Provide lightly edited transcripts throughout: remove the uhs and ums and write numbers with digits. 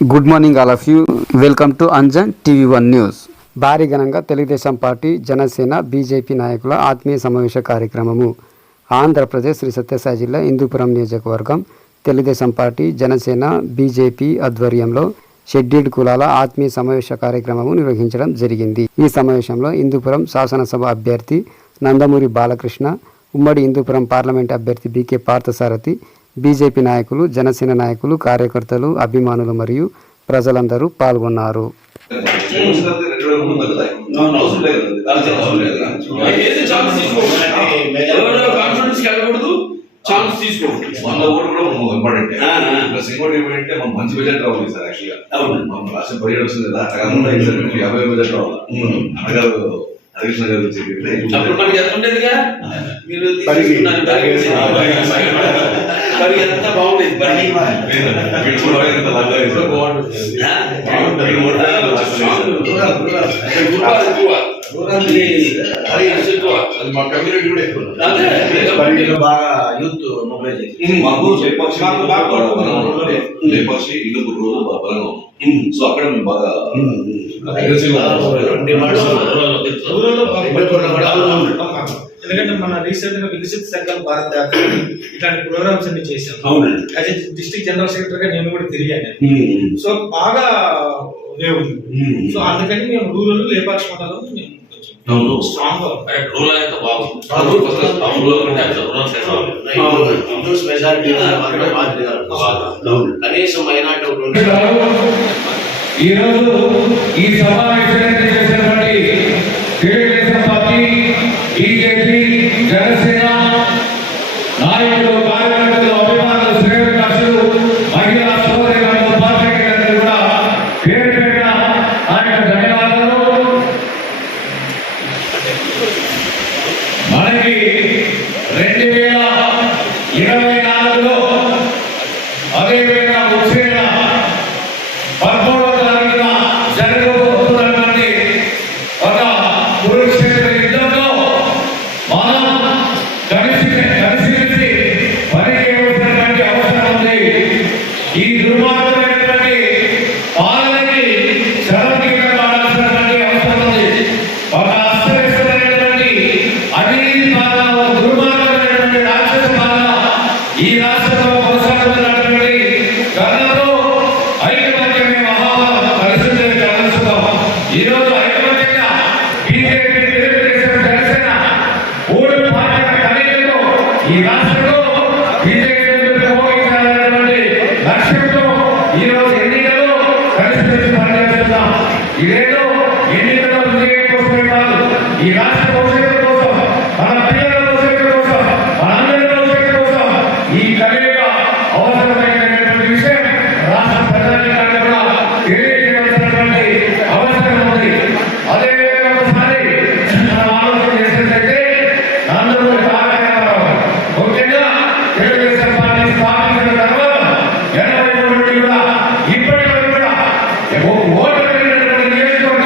Good morning all of you. Welcome to Anjan TV one news. భారీ ఘనంగా Telugu Desam party, Janasena, BJP నాయకుల ఆత్మీయ సమావేశ కార్యక్రమము. ఆంధ్రప్రదేశ్ శ్రీ సత్యసాయి జిల్లా హిందూపురం నియోజకవర్గం తెలుగుదేశం పార్టీ, జనసేన, బీజేపీ ఆధ్వర్యంలో షెడ్యూల్డ్ కులాల ఆత్మీయ సమావేశ కార్యక్రమము నిర్వహించడం జరిగింది. ఈ సమావేశంలో హిందూపురం శాసనసభ అభ్యర్థి నందమూరి బాలకృష్ణ, ఉమ్మడి హిందూపురం పార్లమెంట్ అభ్యర్థి బీకే పార్థసారథి, బీజేపీ నాయకులు, జనసేన నాయకులు, కార్యకర్తలు, అభిమానులు మరియు ప్రజలందరూ పాల్గొన్నారు. మంచి బడ్జెట్ రావాలి సార్. యాక్చువల్గా మనం రాష్ట్ర పర్యటన వస్తుంది కదా, అక్కడ 50 బడ్జెట్ రావాలి. అన్నగారు హరికృష్ణ గారు చెప్పి ఎంత బాగుండేది. బాగా యూత్ మొబైల్ లేపాక్షి ఇల్లు రోజు బలంగా ఉంది. సో అక్కడ మేము బాగా ఎందుకంటే మన రీసెంట్ గా వికసిత సంకల్ప భారత్ యాత్ర ఇట్లాంటి ప్రోగ్రామ్స్ అన్ని చేశాం. అవునండి. యాజ్ డిస్ట్రిక్ట్ జనరల్ సెక్రటరీ గా నేను కూడా తిరిగాను. సో బాగా ఉంది. సో అందుకని మేము రూరల్ లేపాక్షి మండలం స్ట్రాంగ్ గా రూరల్ అయితే బాగుంది. కనీసం మైనార్టీ ఈ రోజు ఈ సమావేశాన్ని చేసినటువంటి తెలుగుదేశం పార్టీ, బీజేపీ, జనసేన నాయకులు, కార్యకర్తలు, అభిమానులు, శ్రేయోభిలాషులు, మహిళా సోదరులు, పాత్రికేయులందరూ కూడా పేరు పేరున ఆయన ధన్యవాదాలు. మనకి 2024లో అదేవిధంగా వచ్చే 13వ తారీఖున జరగబోతున్నటువంటి ఒక కురుక్షేత్ర యుద్ధంలో మనం కలిసి పని చేయవలసినటువంటి అవసరం ఉంది. ఈ దుర్మార్గమైనటువంటి పాలనకి శరదీకరణ కావాల్సినటువంటి అవసరం ఉంది. ఒక అస్తవ్యస్తమైనటువంటి అవినీతి పాలన, దుర్మార్గమైనటువంటి రాక్షస పాలన ఈ రాష్ట్రంలో కొనసాగుతున్నటువంటి గతంలో ఐకమత్యమే మహాబలం, కలిసి కలుసుకుందాం. ఈరోజు ఐకమత్యంగా బీజేపీ, తెలుగుదేశం, జనసేన 3 పార్టీల కలయికతో ఈ రాష్ట్రంలో బీజేపీ ఉపయోగించాలనేటువంటి లక్ష్యంతో ఈరోజు ఎన్నికల్లో కలిసి పనిచేస్తున్నాం. ఇదేదో ఎన్నికల్లో విజయం కోసమే కాదు, ఈ రాష్ట్ర భవిష్యత్తు కోసం, మన పిల్లల భవిష్యత్తు కోసం, మనందరి భవిష్యత్తు కోసం ఈ కలయిక అవసరమైనటువంటి విషయం రాష్ట్ర ప్రజానికానికి కూడా తెలియజేయవలసినటువంటి అవసరం ఉంది. అదేవిధంగా ఒకసారి మనం ఆలోచన చేసినట్లయితే నందమూరి తారక రామారావు ముఖ్యంగా తెలుగుదేశం పార్టీ స్థాపించిన తర్వాత 83 నుండి కూడా ఇప్పటి వరకు కూడా ఓటు వెళ్ళినటువంటి నియోజకవర్గం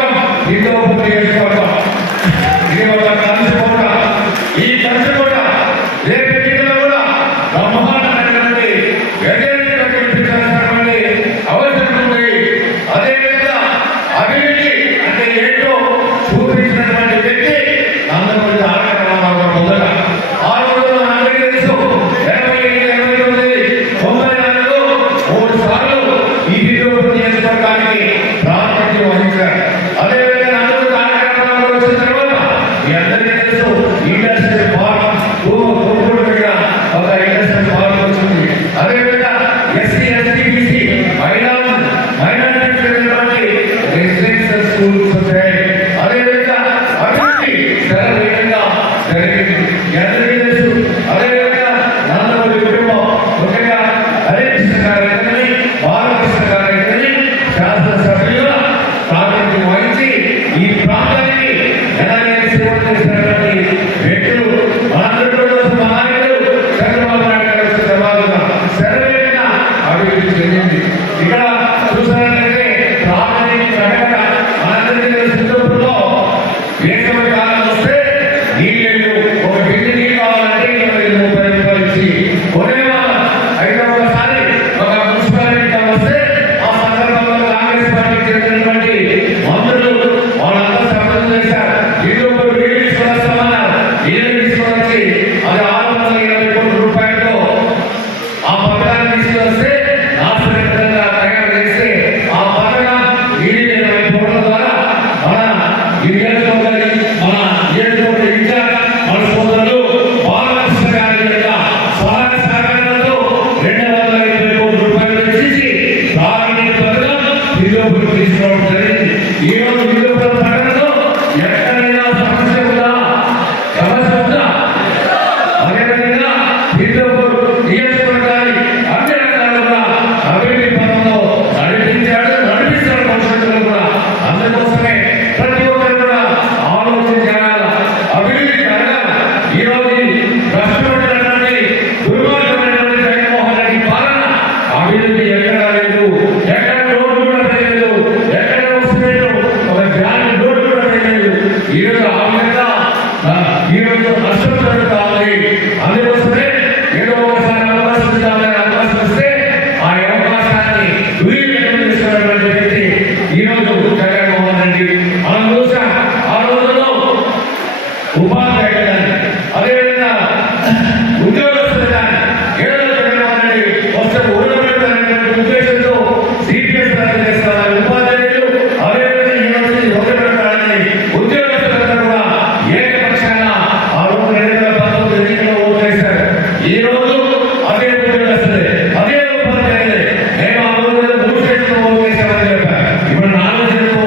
తీసుకొస్తే